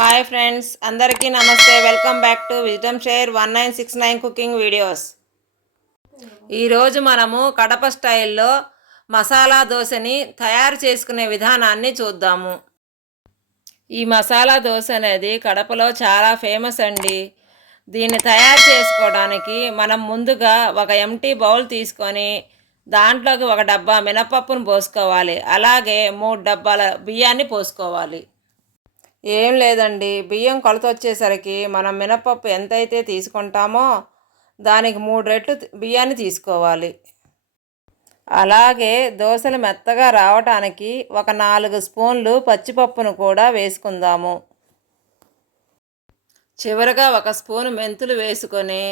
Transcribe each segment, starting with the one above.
Hi friends, అందరికీ నమస్తే. Welcome back to wisdom share 1969 cooking videos. ఈరోజు మనము కడప స్టైల్లో మసాలా దోశని తయారు చేసుకునే విధానాన్ని చూద్దాము. ఈ మసాలా దోశ అనేది కడపలో చాలా ఫేమస్ అండి. దీన్ని తయారు చేసుకోవడానికి మనం ముందుగా ఒక ఎంటీ బౌల్ తీసుకొని దాంట్లోకి ఒక డబ్బా మినపప్పును పోసుకోవాలి. అలాగే 3 డబ్బాల బియ్యాన్ని పోసుకోవాలి. ఏం లేదండి, బియ్యం కొలత వచ్చేసరికి మనం మినపప్పు ఎంతైతే తీసుకుంటామో దానికి 3 రెట్లు బియ్యాన్ని తీసుకోవాలి. అలాగే దోశలు మెత్తగా రావటానికి ఒక 4 స్పూన్లు పచ్చిపప్పును కూడా వేసుకుందాము. చివరగా 1 స్పూను మెంతులు వేసుకొని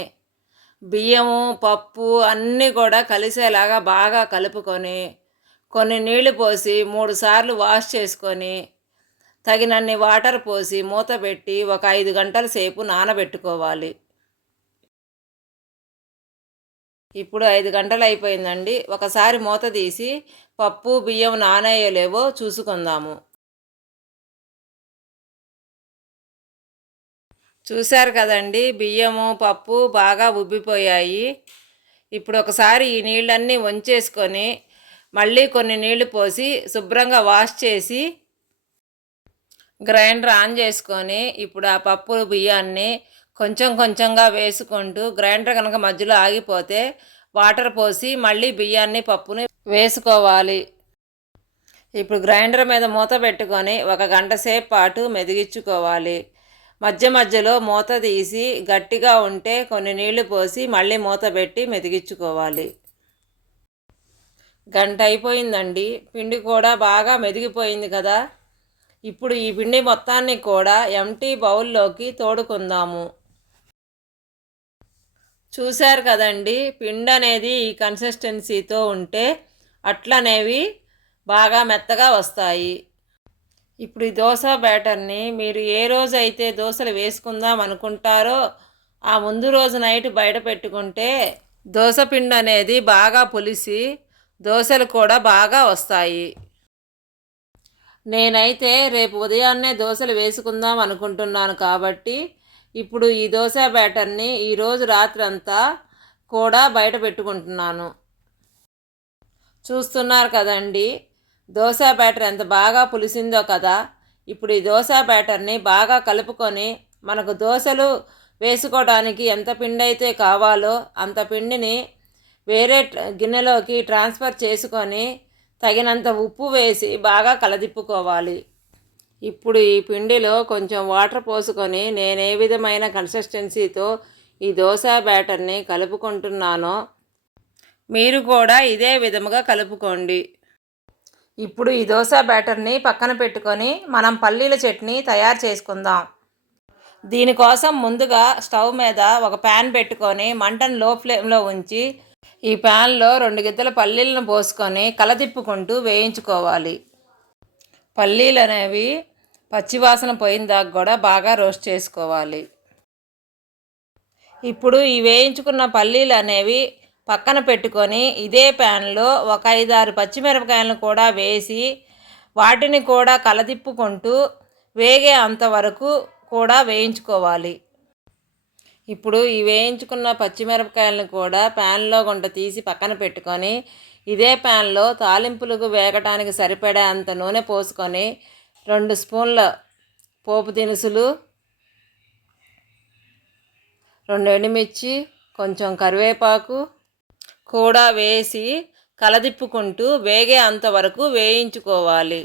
బియ్యము పప్పు అన్నీ కూడా కలిసేలాగా బాగా కలుపుకొని కొన్ని నీళ్లు పోసి 3 సార్లు వాష్ చేసుకొని తగినన్ని వాటర్ పోసి మూత పెట్టి ఒక 5 గంటల సేపు నానబెట్టుకోవాలి. ఇప్పుడు 5 గంటలు అయిపోయిందండి. ఒకసారి మూత తీసి పప్పు బియ్యం నానేయలేవో చూసుకుందాము. చూశారు కదండి, బియ్యము పప్పు బాగా ఉబ్బిపోయాయి. ఇప్పుడు ఒకసారి ఈ నీళ్ళన్నీ వంచేసుకొని మళ్ళీ కొన్ని నీళ్లు పోసి శుభ్రంగా వాష్ చేసి గ్రైండర్ ఆన్ చేసుకొని ఇప్పుడు ఆ పప్పు బియ్యాన్ని కొంచెం కొంచెంగా వేసుకుంటూ గ్రైండర్ కనుక మధ్యలో ఆగిపోతే వాటర్ పోసి మళ్ళీ బియ్యాన్ని పప్పుని వేసుకోవాలి. ఇప్పుడు గ్రైండర్ మీద మూత పెట్టుకొని 1 గంట సేపు పాటు మెదిగించుకోవాలి. మధ్య మధ్యలో మూత తీసి గట్టిగా ఉంటే కొన్ని నీళ్లు పోసి మళ్ళీ మూత పెట్టి మెదిగించుకోవాలి. గంట అయిపోయిందండి, పిండి కూడా బాగా మెదిగిపోయింది కదా. ఇప్పుడు ఈ పిండి మొత్తాన్ని కూడా ఎంటీ బౌల్లోకి తోడుకుందాము. చూశారు కదండి, పిండి అనేది ఈ కన్సిస్టెన్సీతో ఉంటే అట్లనేవి బాగా మెత్తగా వస్తాయి. ఇప్పుడు ఈ దోశ బ్యాటర్ని మీరు ఏ రోజు అయితే దోశలు వేసుకుందాం అనుకుంటారో ఆ ముందు రోజు నైట్ బయట పెట్టుకుంటే దోశ పిండి అనేది బాగా పులిసి దోశలు కూడా బాగా వస్తాయి. నేనైతే రేపు ఉదయాన్నే దోశలు వేసుకుందాం అనుకుంటున్నాను కాబట్టి ఇప్పుడు ఈ దోశ బ్యాటర్ని ఈరోజు రాత్రంతా కూడా బయట పెట్టుకుంటున్నాను. చూస్తున్నారు కదండి, దోశ బ్యాటర్ ఎంత బాగా పులిసిందో కదా. ఇప్పుడు ఈ దోశ బ్యాటర్ని బాగా కలుపుకొని మనకు దోశలు వేసుకోవడానికి ఎంత పిండి అయితే కావాలో అంత పిండిని వేరే గిన్నెలోకి ట్రాన్స్ఫర్ చేసుకొని తగినంత ఉప్పు వేసి బాగా కలదిప్పుకోవాలి. ఇప్పుడు ఈ పిండిలో కొంచెం వాటర్ పోసుకొని నేను ఏ విధమైన కన్సిస్టెన్సీతో ఈ దోశ బ్యాటర్ని కలుపుకుంటున్నానో మీరు కూడా ఇదే విధముగా కలుపుకోండి. ఇప్పుడు ఈ దోశ బ్యాటర్ని పక్కన పెట్టుకొని మనం పల్లీల చట్నీ తయారు చేసుకుందాం. దీనికోసం ముందుగా స్టవ్ మీద ఒక ప్యాన్ పెట్టుకొని మంటను లో ఫ్లేమ్లో ఉంచి ఈ ప్యాన్లో 2 గిద్దల పల్లీలను పోసుకొని కలదిప్పుకుంటూ వేయించుకోవాలి. పల్లీలు అనేవి పచ్చివాసన పోయిన దాకా కూడా బాగా రోస్ట్ చేసుకోవాలి. ఇప్పుడు ఈ వేయించుకున్న పల్లీలు అనేవి పక్కన పెట్టుకొని ఇదే ప్యాన్లో ఒక 5-6 పచ్చిమిరపకాయలను కూడా వేసి వాటిని కూడా కలదిప్పుకుంటూ వేగే అంతవరకు కూడా వేయించుకోవాలి. ఇప్పుడు ఈ వేయించుకున్న పచ్చిమిరపకాయలను కూడా ప్యాన్లో గుంట తీసి పక్కన పెట్టుకొని ఇదే ప్యాన్లో తాలింపులకు వేగటానికి సరిపడే అంత నూనె పోసుకొని 2 స్పూన్ల పోపు దినుసులు, 2 ఎండుమిర్చి, కొంచెం కరివేపాకు కూడా వేసి కలదిప్పుకుంటూ వేగే అంతవరకు వేయించుకోవాలి.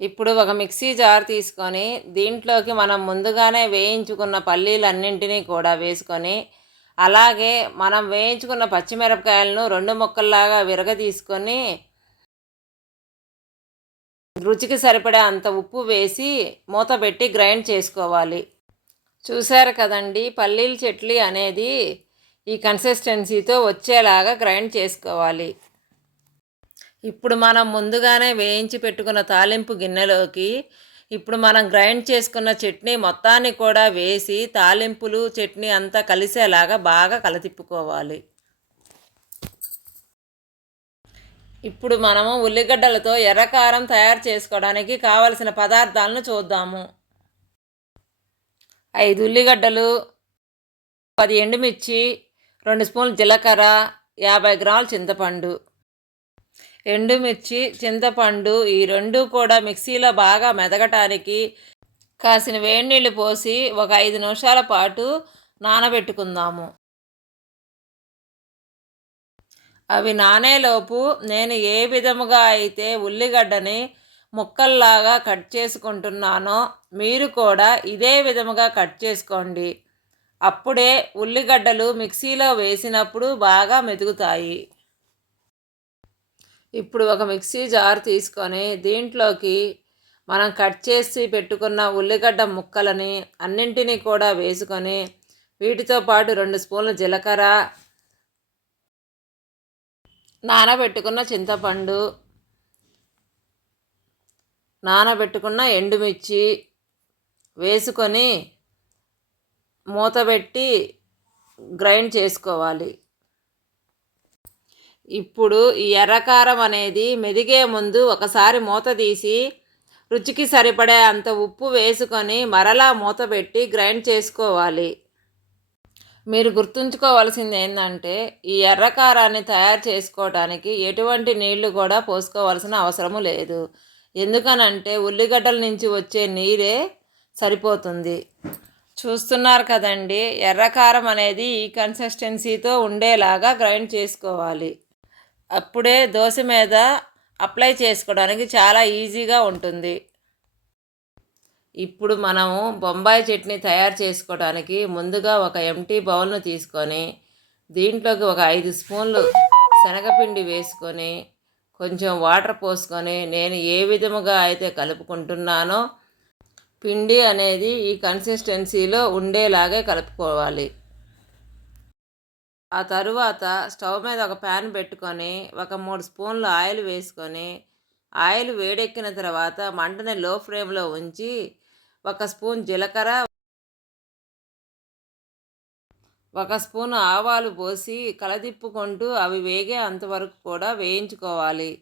ఇప్పుడు ఒక మిక్సీ జార్ తీసుకొని దీంట్లోకి మనం ముందుగానే వేయించుకున్న పల్లీలన్నింటినీ కూడా వేసుకొని అలాగే మనం వేయించుకున్న పచ్చిమిరపకాయలను 2 ముక్కల్లాగా విరగదీసుకొని రుచికి సరిపడే అంత ఉప్పు వేసి మూత పెట్టి గ్రైండ్ చేసుకోవాలి. చూశారు కదండి, పల్లీల చట్నీ అనేది ఈ కన్సిస్టెన్సీతో వచ్చేలాగా గ్రైండ్ చేసుకోవాలి. ఇప్పుడు మనం ముందుగానే వేయించి పెట్టుకున్న తాలింపు గిన్నెలోకి ఇప్పుడు మనం గ్రైండ్ చేసుకున్న చట్నీ మొత్తాన్ని కూడా వేసి తాలింపులు చట్నీ అంతా కలిసేలాగా బాగా కలతిప్పుకోవాలి. ఇప్పుడు మనము ఉల్లిగడ్డలతో ఎర్రకారం తయారు చేసుకోవడానికి కావలసిన పదార్థాలను చూద్దాము. 5 ఉల్లిగడ్డలు, 10 ఎండుమిర్చి, 2 స్పూన్లు జీలకర్ర, 50 గ్రాముల చింతపండు. ఎండుమిర్చి, చింతపండు ఈ రెండు కూడా మిక్సీలో బాగా మెదగటానికి కాసిన వేడి నీళ్ళు పోసి ఒక 5 నిమిషాల పాటు నానబెట్టుకుందాము. అవి నానేలోపు నేను ఏ విధముగా అయితే ఉల్లిగడ్డని ముక్కల్లాగా కట్ చేసుకుంటున్నానో మీరు కూడా ఇదే విధముగా కట్ చేసుకోండి. అప్పుడే ఉల్లిగడ్డలు మిక్సీలో వేసినప్పుడు బాగా మెదుగుతాయి. ఇప్పుడు ఒక మిక్సీ జార్ తీసుకొని దీంట్లోకి మనం కట్ చేసి పెట్టుకున్న ఉల్లిగడ్డ ముక్కలని అన్నింటినీ కూడా వేసుకొని వీటితో పాటు 2 స్పూన్లు జీలకర్ర, నానబెట్టుకున్న చింతపండు, నానబెట్టుకున్న ఎండుమిర్చి వేసుకొని మూతబెట్టి గ్రైండ్ చేసుకోవాలి. ఇప్పుడు ఈ ఎర్రకారం అనేది మెదిగే ముందు ఒకసారి మూత తీసి రుచికి సరిపడే అంత ఉప్పు వేసుకొని మరలా మూతబెట్టి గ్రైండ్ చేసుకోవాలి. మీరు గుర్తుంచుకోవాల్సింది ఏంటంటే ఈ ఎర్రకారాన్ని తయారు చేసుకోవడానికి ఎటువంటి నీళ్లు కూడా పోసుకోవాల్సిన అవసరము లేదు. ఎందుకనంటే ఉల్లిగడ్డల నుంచి వచ్చే నీరే సరిపోతుంది. చూస్తున్నారు కదండి, ఎర్రకారం అనేది ఈ కన్సిస్టెన్సీతో ఉండేలాగా గ్రైండ్ చేసుకోవాలి. అప్పుడే దోశ మీద అప్లై చేసుకోవడానికి చాలా ఈజీగా ఉంటుంది. ఇప్పుడు మనము బొంబాయి చట్నీ తయారు చేసుకోవడానికి ముందుగా ఒక ఎంటీ బౌల్ను తీసుకొని దీంట్లోకి ఒక 5 స్పూన్లు శనగపిండి వేసుకొని కొంచెం వాటర్ పోసుకొని నేను ఏ విధముగా అయితే కలుపుకుంటున్నానో పిండి అనేది ఈ కన్సిస్టెన్సీలో ఉండేలాగే కలుపుకోవాలి. ఆ తరువాత స్టవ్ మీద ఒక ప్యాన్ పెట్టుకొని ఒక 3 స్పూన్లు ఆయిల్ వేసుకొని ఆయిల్ వేడెక్కిన తర్వాత మంటని లో ఫ్లేమ్లో ఉంచి 1 స్పూన్ జీలకర్ర, 1 స్పూన్ ఆవాలు పోసి కలదిప్పుకుంటూ అవి వేగే అంతవరకు కూడా వేయించుకోవాలి.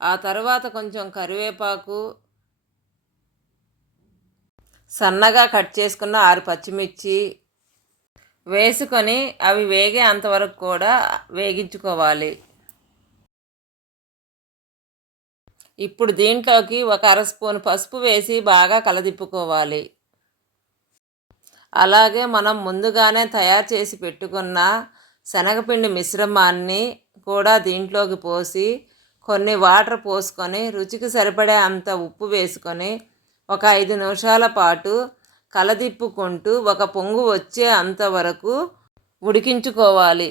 ఆ తర్వాత కొంచెం కరివేపాకు, సన్నగా కట్ చేసుకున్న 6 పచ్చిమిర్చి వేసుకొని అవి వేగే అంతవరకు కూడా వేగించుకోవాలి. ఇప్పుడు దీంట్లోకి ఒక 1/2 స్పూన్ పసుపు వేసి బాగా కలదిప్పుకోవాలి. అలాగే మనం ముందుగానే తయారు చేసి పెట్టుకున్న శనగపిండి మిశ్రమాన్ని కూడా దీంట్లోకి పోసి కొన్ని వాటర్ పోసుకొని రుచికి సరిపడే అంత ఉప్పు వేసుకొని ఒక 5 నిమిషాల పాటు కలదిప్పుకుంటూ ఒక పొంగు వచ్చే అంతవరకు ఉడికించుకోవాలి.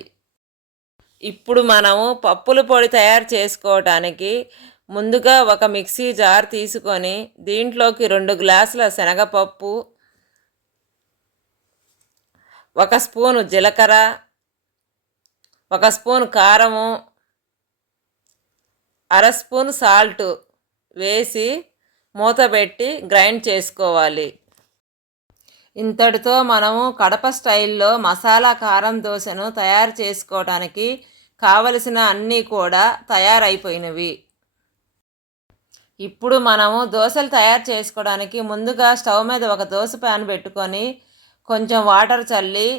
ఇప్పుడు మనము పప్పుల పొడి తయారు చేసుకోవటానికి ముందుగా ఒక మిక్సీ జార్ తీసుకొని దీంట్లోకి 2 గ్లాసుల శనగపప్పు, 1 స్పూను జీలకర్ర, 1 స్పూన్ కారము, 1/2 స్పూన్ సాల్ట్ వేసి మూతబెట్టి గ్రైండ్ చేసుకోవాలి. ఇంతటితో మనము కడప స్టైల్లో మసాలా కారం దోశను తయారు చేసుకోవడానికి కావలసిన అన్నీ కూడా తయారైపోయినవి. ఇప్పుడు మనము దోశలు తయారు చేసుకోవడానికి ముందుగా స్టవ్ మీద ఒక దోశ ప్యాన్ పెట్టుకొని కొంచెం వాటర్ చల్లి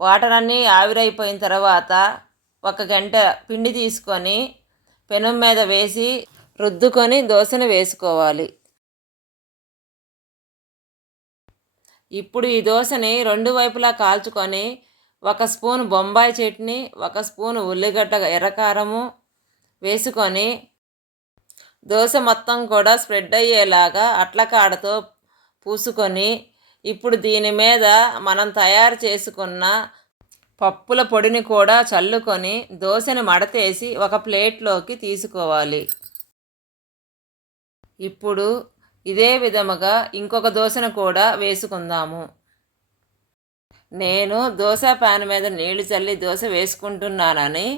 వాటర్ అన్నీ ఆవిరైపోయిన తర్వాత 1 గంట పిండి తీసుకొని పెనం మీద వేసి రుద్దుకొని దోశను వేసుకోవాలి. ఇప్పుడు ఈ దోశని 2 వైపులా కాల్చుకొని 1 స్పూన్ బొంబాయి చట్నీ, 1 స్పూన్ ఉల్లిగడ్డ ఎర్రకారము వేసుకొని దోశ మొత్తం కూడా స్ప్రెడ్ అయ్యేలాగా అట్లకాడతో పూసుకొని ఇప్పుడు దీని మీద మనం తయారు చేసుకున్న పప్పుల పొడిని కూడా చల్లుకొని దోశని మడతేసి ఒక ప్లేట్లోకి తీసుకోవాలి. ఇప్పుడు ఇదే విధముగా ఇంకొక దోశను కూడా వేసుకుందాము. నేను దోశ ప్యాన్ మీద నీళ్లు చల్లి దోశ వేసుకుంటున్నానని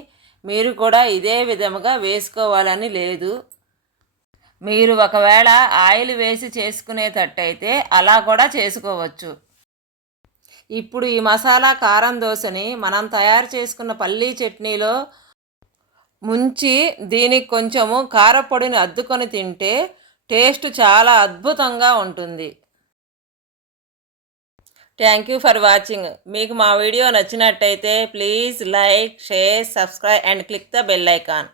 మీరు కూడా ఇదే విధముగా వేసుకోవాలని లేదు. మీరు ఒకవేళ ఆయిల్ వేసి చేసుకునేటట్టయితే అలా కూడా చేసుకోవచ్చు. ఇప్పుడు ఈ మసాలా కారం దోశని మనం తయారు చేసుకున్న పల్లీ చట్నీలో ముంచి దీనికి కొంచెము కారపొడిని అద్దుకొని తింటే టేస్ట్ చాలా అద్భుతంగా ఉంటుంది. Thank you for watching. మీకు మా వీడియో నచ్చినట్టయితే please like, share, subscribe and click the bell icon.